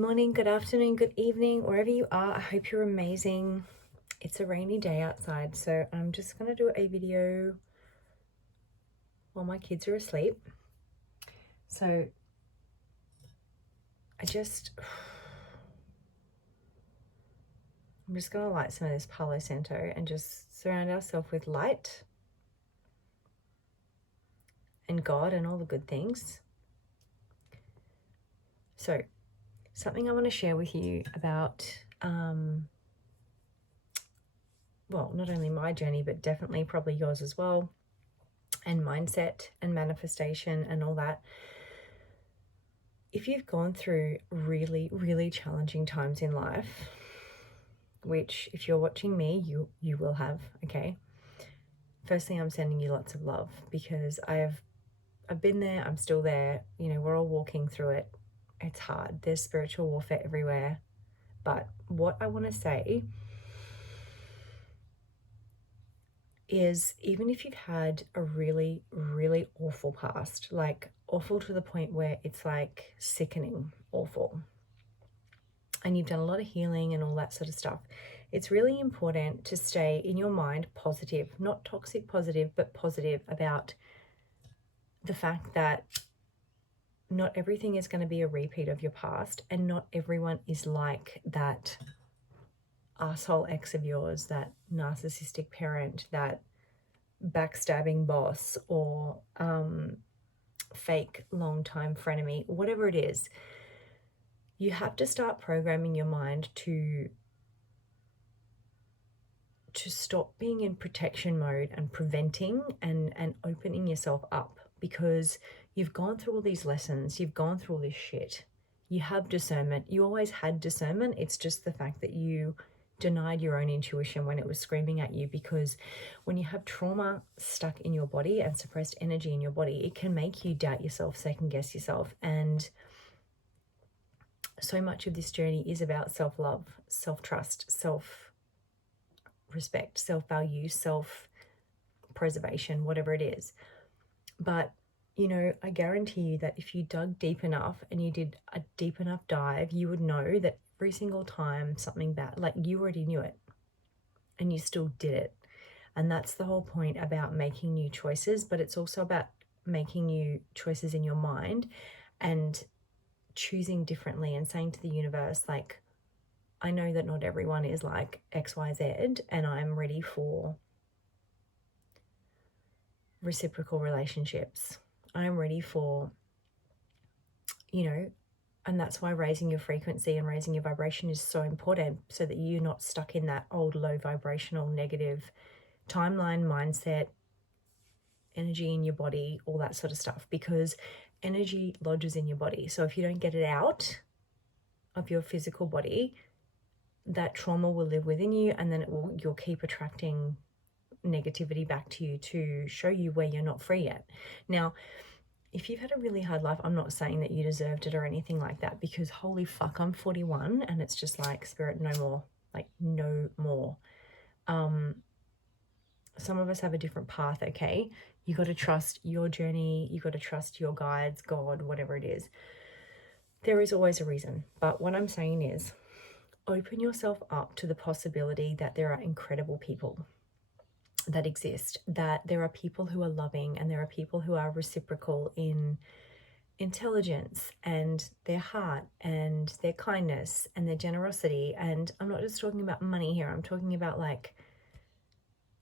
morning, good afternoon, good evening, wherever you are. I hope you're amazing. It's a rainy day outside, so I'm just going to do a video while my kids are asleep. So I'm just going to light some of this Palo Santo and just surround ourselves with light and God and all the good things. So something I want to share with you about, well, not only my journey, but definitely probably yours as well, and mindset and manifestation and all that. If you've gone through really, really challenging times in life, which if you're watching me, you will have, okay? Firstly, I'm sending you lots of love because I've been there, I'm still there, we're all walking through it. It's hard. There's spiritual warfare everywhere. But what I want to say is, even if you've had a really, really awful past, like awful to the point where it's like sickening awful, and you've done a lot of healing and all that sort of stuff, it's really important to stay in your mind positive, not toxic positive, but positive about the fact that not everything is going to be a repeat of your past, and not everyone is like that asshole ex of yours, that narcissistic parent, that backstabbing boss, or fake long-time frenemy, whatever it is. You have to start programming your mind to stop being in protection mode and preventing and opening yourself up, because you've gone through all these lessons, you've gone through all this shit. You have discernment. You always had discernment. It's just the fact that you denied your own intuition when it was screaming at you, because when you have trauma stuck in your body and suppressed energy in your body, it can make you doubt yourself, second guess yourself. And so much of this journey is about self-love, self-trust, self-respect, self-value, self-preservation, whatever it is. But I guarantee you that if you dug deep enough and you did a deep enough dive, you would know that every single time something bad, like, you already knew it and you still did it. And that's the whole point about making new choices, but it's also about making new choices in your mind and choosing differently and saying to the universe, like, I know that not everyone is like XYZ, and I'm ready for reciprocal relationships. I'm ready for, and that's why raising your frequency and raising your vibration is so important, so that you're not stuck in that old low vibrational negative timeline, mindset, energy in your body, all that sort of stuff, because energy lodges in your body. So if you don't get it out of your physical body, that trauma will live within you, and then you'll keep attracting negativity back to you to show you where you're not free yet. Now, if you've had a really hard life, I'm not saying that you deserved it or anything like that, because holy fuck, I'm 41 and it's just like, spirit, no more, like no more. Some of us have a different path, okay? You got to trust your journey. You got to trust your guides, God, whatever it is. There is always a reason. But what I'm saying is, open yourself up to the possibility that there are incredible people that exist, that there are people who are loving, and there are people who are reciprocal in intelligence and their heart and their kindness and their generosity. And I'm not just talking about money here. I'm talking about like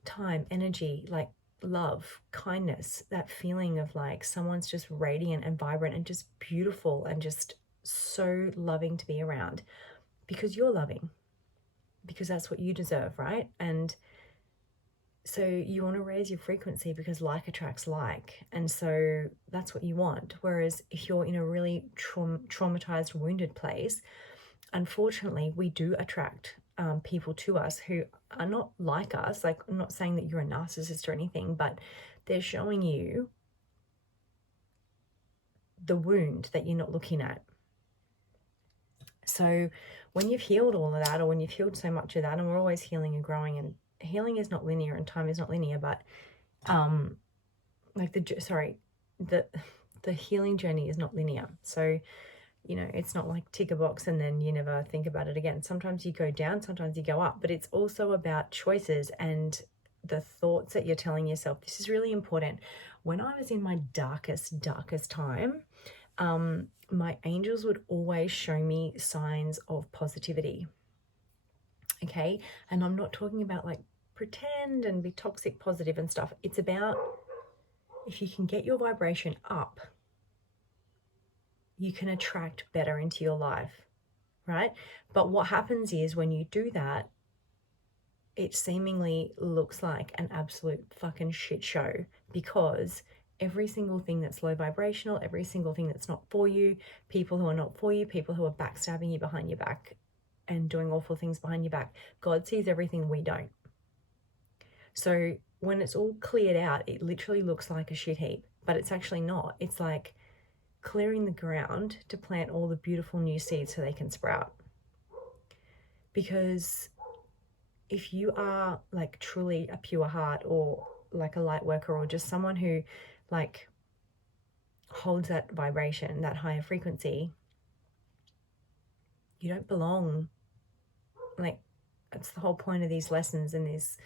time, energy, like love, kindness, that feeling of like someone's just radiant and vibrant and just beautiful and just so loving to be around, because you're loving, because that's what you deserve, right? And so you want to raise your frequency because like attracts like. And so that's what you want. Whereas if you're in a really traumatized, wounded place, unfortunately, we do attract people to us who are not like us. Like, I'm not saying that you're a narcissist or anything, but they're showing you the wound that you're not looking at. So when you've healed all of that, or when you've healed so much of that, and we're always healing and growing, and healing is not linear and time is not linear, but like the healing journey is not linear. So you know, it's not like tick a box and then you never think about it again. Sometimes you go down, sometimes you go up, but it's also about choices and the thoughts that you're telling yourself. This is really important. When I was in my darkest time, my angels would always show me signs of positivity. Okay. And I'm not talking about like pretend and be toxic positive and stuff. It's about if you can get your vibration up, you can attract better into your life, right? But what happens is when you do that, it seemingly looks like an absolute fucking shit show, because every single thing that's low vibrational, every single thing that's not for you, people who are not for you, people who are backstabbing you behind your back and doing awful things behind your back, God sees everything we don't. So when it's all cleared out, it literally looks like a shit heap, but it's actually not. It's like clearing the ground to plant all the beautiful new seeds so they can sprout. Because if you are like truly a pure heart, or like a light worker, or just someone who like holds that vibration, that higher frequency, you don't belong. Like, that's the whole point of these lessons and this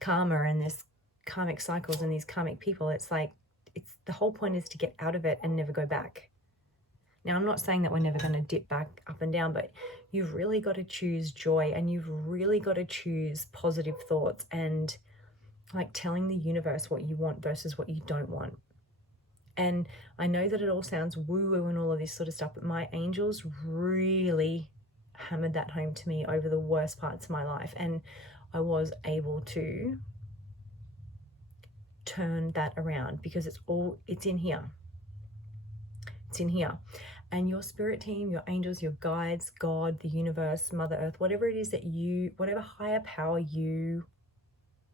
karma and this karmic cycles and these karmic people. It's like, it's the whole point is to get out of it and never go back. Now, I'm not saying that we're never going to dip back up and down, but you've really got to choose joy, and you've really got to choose positive thoughts and like telling the universe what you want versus what you don't want. And I know that it all sounds woo-woo and all of this sort of stuff, but my angels really hammered that home to me over the worst parts of my life. And I was able to turn that around because it's in here. It's in here. And your spirit team, your angels, your guides, God, the universe, Mother Earth, whatever it is that whatever higher power you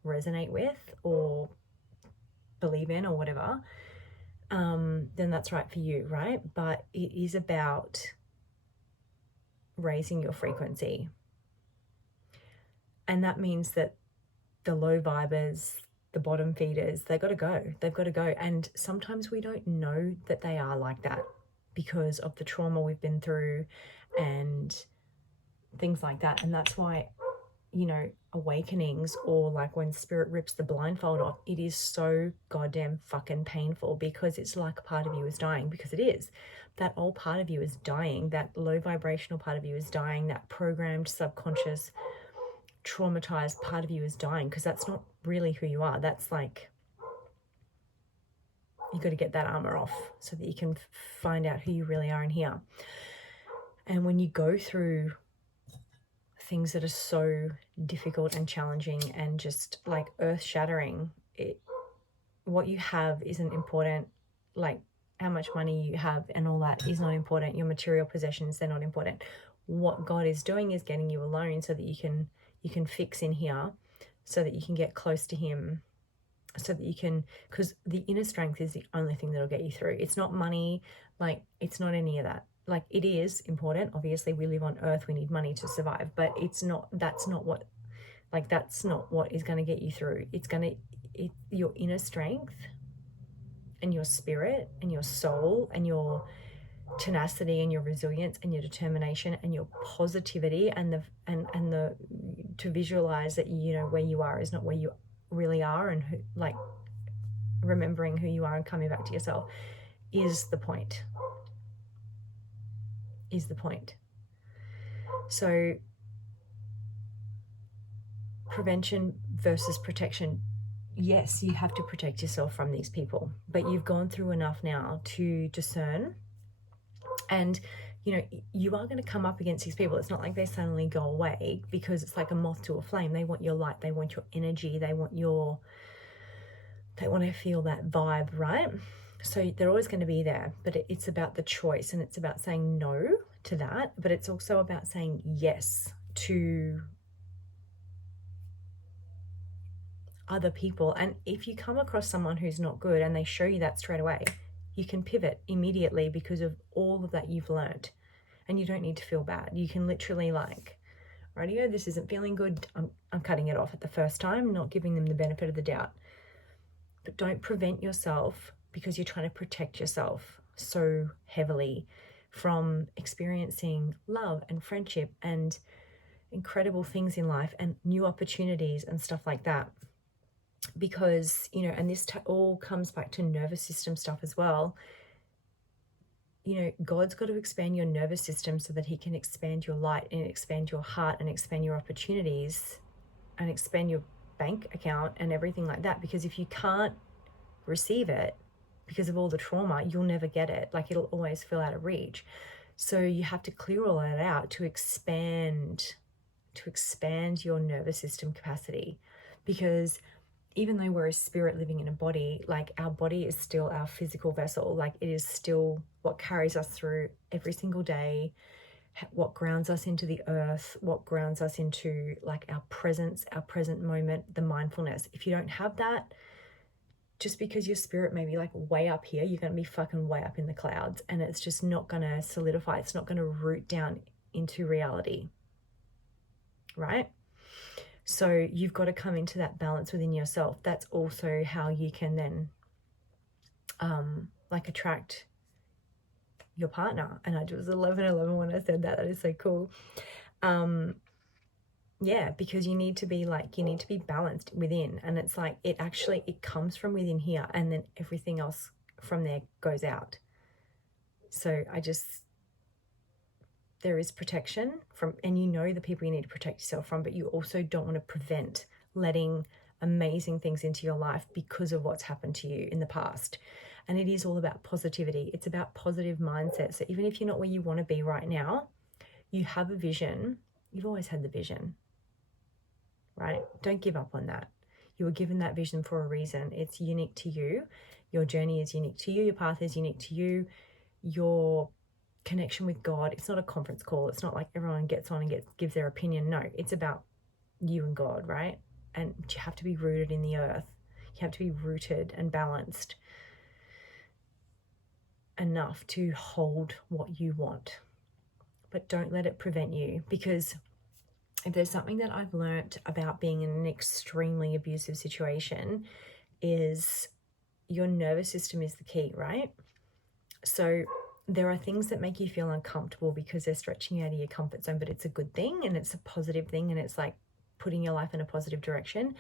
resonate with or believe in or whatever, then that's right for you, right? But it is about raising your frequency. And that means that the low vibers, the bottom feeders, they've got to go. They've got to go. And sometimes we don't know that they are like that because of the trauma we've been through and things like that. And that's why, you know, awakenings, or like when spirit rips the blindfold off, it is so goddamn fucking painful, because it's like a part of you is dying, because it is. That old part of you is dying. That low vibrational part of you is dying. That programmed, subconscious, traumatized part of you is dying, because that's not really who you are. That's like, you got to get that armor off so that you can find out who you really are in here. And when you go through things that are so difficult and challenging and just like earth-shattering, what you have isn't important. Like how much money you have and all that is not important. Your material possessions, they're not important. What God is doing is getting you alone so that you can fix in here, so that you can get close to him, so that you can, because the inner strength is the only thing that'll get you through. It's not money, like it's not any of that. Like, it is important. Obviously, we live on earth, we need money to survive, but that's not what is going to get you through. Your inner strength and your spirit and your soul and your tenacity and your resilience and your determination and your positivity and to visualize that, you know, where you are is not where you really are, and like remembering who you are and coming back to yourself is the point. So prevention versus protection. Yes, you have to protect yourself from these people, but you've gone through enough now to discern. And, you know, you are going to come up against these people. It's not like they suddenly go away, because it's like a moth to a flame. They want your light. They want your energy. They want to feel that vibe, right? So they're always going to be there, but it's about the choice, and it's about saying no to that, but it's also about saying yes to other people. And if you come across someone who's not good and they show you that straight away, you can pivot immediately because of all of that you've learned, and you don't need to feel bad. You can literally like, radio, this isn't feeling good. I'm cutting it off at the first time, not giving them the benefit of the doubt. But don't prevent yourself because you're trying to protect yourself so heavily from experiencing love and friendship and incredible things in life and new opportunities and stuff like that. Because, you know, and this all comes back to nervous system stuff as well. You know, God's got to expand your nervous system so that he can expand your light and expand your heart and expand your opportunities and expand your bank account and everything like that. Because if you can't receive it because of all the trauma, you'll never get it. Like, it'll always feel out of reach. So you have to clear all that out to expand your nervous system capacity. Because even though we're a spirit living in a body, like, our body is still our physical vessel. Like, it is still what carries us through every single day, what grounds us into the earth, what grounds us into, like, our presence, our present moment, the mindfulness. If you don't have that, just because your spirit may be like way up here, you're going to be fucking way up in the clouds, and it's just not going to solidify. It's not going to root down into reality, right? So you've got to come into that balance within yourself. That's also how you can then like attract your partner. And I was 11 when I said that. That is so cool. Yeah, because you need to be balanced within. And it's like, it comes from within here, and then everything else from there goes out. So there is protection from, and you know the people you need to protect yourself from, but you also don't want to prevent letting amazing things into your life because of what's happened to you in the past. And it is all about positivity. It's about positive mindset. So even if you're not where you want to be right now, you have a vision. You've always had the vision, right? Don't give up on that. You were given that vision for a reason. It's unique to you. Your journey is unique to you. Your path is unique to you. Your connection with God, it's not a conference call. It's not like everyone gets on and gives their opinion. No, it's about you and God, right? And you have to be rooted in the earth. You have to be rooted and balanced enough to hold what you want. But don't let it prevent you, because if there's something that I've learnt about being in an extremely abusive situation, is your nervous system is the key, right? So there are things that make you feel uncomfortable because they're stretching you out of your comfort zone, but it's a good thing and it's a positive thing, and it's like putting your life in a positive direction,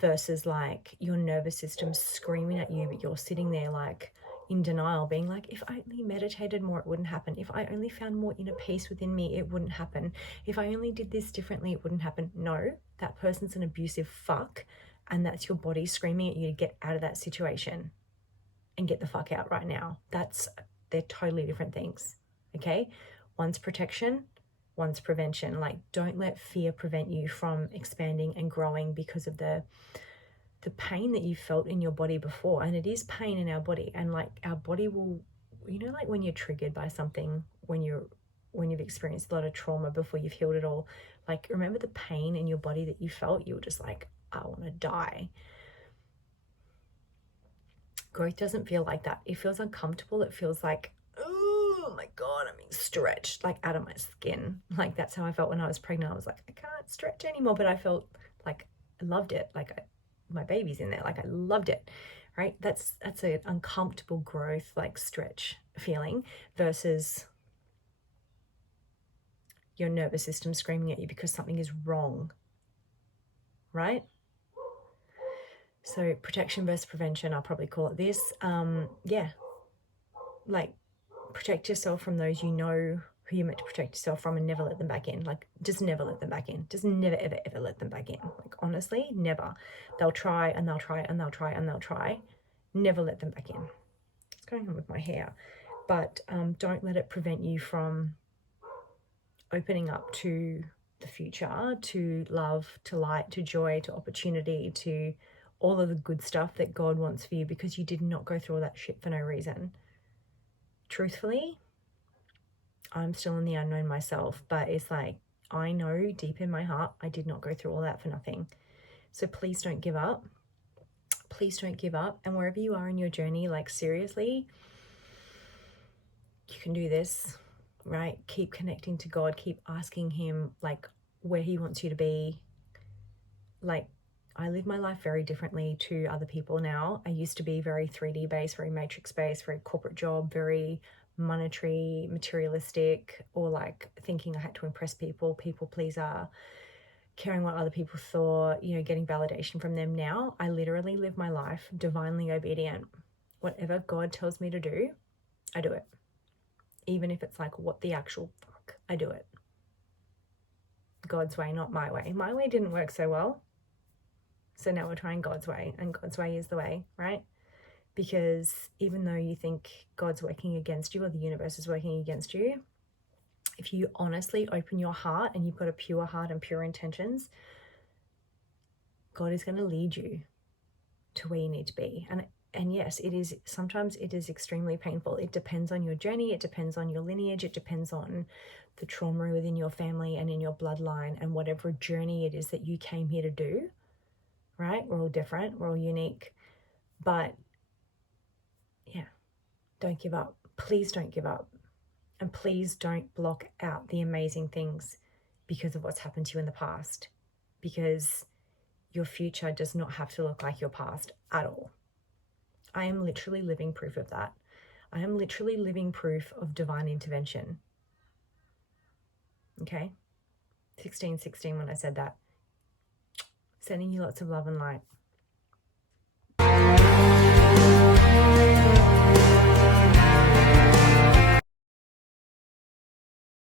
versus like your nervous system screaming at you, but you're sitting there like in denial, being like, if I only meditated more, it wouldn't happen. If I only found more inner peace within me, it wouldn't happen. If I only did this differently, it wouldn't happen. No, that person's an abusive fuck, and that's your body screaming at you to get out of that situation and get the fuck out right now. They're totally different things, okay? One's protection, one's prevention. Like, don't let fear prevent you from expanding and growing because of the pain that you felt in your body before. And it is pain in our body. And like, our body will, you know, like when you're triggered by something, when you've experienced a lot of trauma before you've healed it all, like, remember the pain in your body that you felt? You were just like, I want to die. Growth doesn't feel like that. It feels uncomfortable. It feels like, oh my God, I'm being stretched like out of my skin. Like, that's how I felt when I was pregnant. I was like, I can't stretch anymore, but I felt like I loved it. Like, my baby's in there. Like, I loved it, right? That's an uncomfortable growth, like stretch feeling, versus your nervous system screaming at you because something is wrong, right? So protection versus prevention, I'll probably call it this. Yeah, like, protect yourself from those you know who you're meant to protect yourself from, and never let them back in. Like, just never let them back in. Just never, ever, ever let them back in. Like, honestly, never. They'll try and they'll try and they'll try and they'll try. Never let them back in. What's going on with my hair? But don't let it prevent you from opening up to the future, to love, to light, to joy, to opportunity, to all of the good stuff that God wants for you, because you did not go through all that shit for no reason. Truthfully, I'm still in the unknown myself, but it's like, I know deep in my heart, I did not go through all that for nothing. So please don't give up. Please don't give up. And wherever you are in your journey, like, seriously, you can do this, right? Keep connecting to God. Keep asking him, like, where he wants you to be. Like, I live my life very differently to other people now. I used to be very 3D based, very matrix based, very corporate job, very monetary, materialistic, or like thinking I had to impress people, people pleaser, caring what other people thought, you know, getting validation from them. Now I literally live my life divinely obedient. Whatever God tells me to do, I do it. Even if it's like, what the actual fuck, I do it. God's way, not my way. My way didn't work so well. So now we're trying God's way, and God's way is the way, right? Because even though you think God's working against you or the universe is working against you, if you honestly open your heart and you've got a pure heart and pure intentions, God is going to lead you to where you need to be. And yes, it is, sometimes it is extremely painful. It depends on your journey. It depends on your lineage. It depends on the trauma within your family and in your bloodline and whatever journey it is that you came here to do, right? We're all different. We're all unique. But yeah, don't give up. Please don't give up. And please don't block out the amazing things because of what's happened to you in the past. Because your future does not have to look like your past at all. I am literally living proof of that. I am literally living proof of divine intervention. Okay? 1616 when I said that. Sending you lots of love and light.